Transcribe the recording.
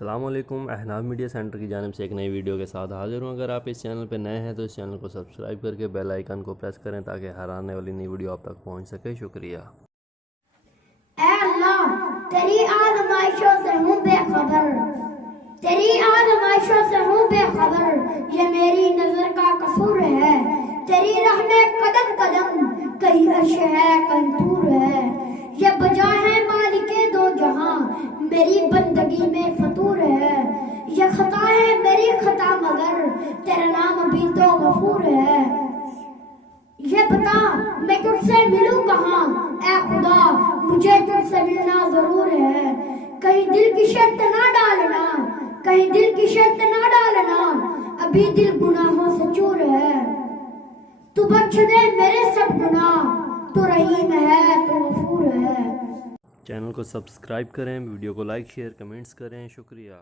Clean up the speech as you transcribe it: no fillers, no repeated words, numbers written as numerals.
السلام علیکم، احناف میڈیا سینٹر کی جانب سے ایک نئی ویڈیو کے ساتھ حاضر ہوں۔ اگر آپ اس چینل پہ نئے ہیں تو اس چینل کو سبسکرائب کر کے بیل آئیکن کو پریس کریں تاکہ ہر آنے والی نئی ویڈیو آپ تک پہنچ سکے۔ شکریہ۔ اے اللہ، تیری آزمائشوں سے ہوں بے خبر، تیری آزمائشوں سے ہوں بے خبر، یہ میری نظر کا قصور ہے۔ تیری راہ میں قدم قدم، کہیں عرش ہے کہیں طور ہے، یہ بجا ہے مالک دو جہاں، میری بندگی میں فطور ہے۔ یہ خطا ہے میری خطا مگر تیرا نام بھی تو غفور ہے۔ یہ بتا میں تجھ سے ملوں کہاں، اے خدا مجھے تجھ سے ملنا ضرور ہے۔ کہیں دل کی شرط نہ ڈالنا، کہیں دل کی شرط نہ ڈالنا، ابھی دل گناہوں سے چور ہے۔ تو بخش دے میرے سب گناہ، تو رحیم ہے تو غفور ہے۔ چینل کو سبسکرائب کریں، ویڈیو کو لائک شیئر کمنٹس کریں۔ شکریہ۔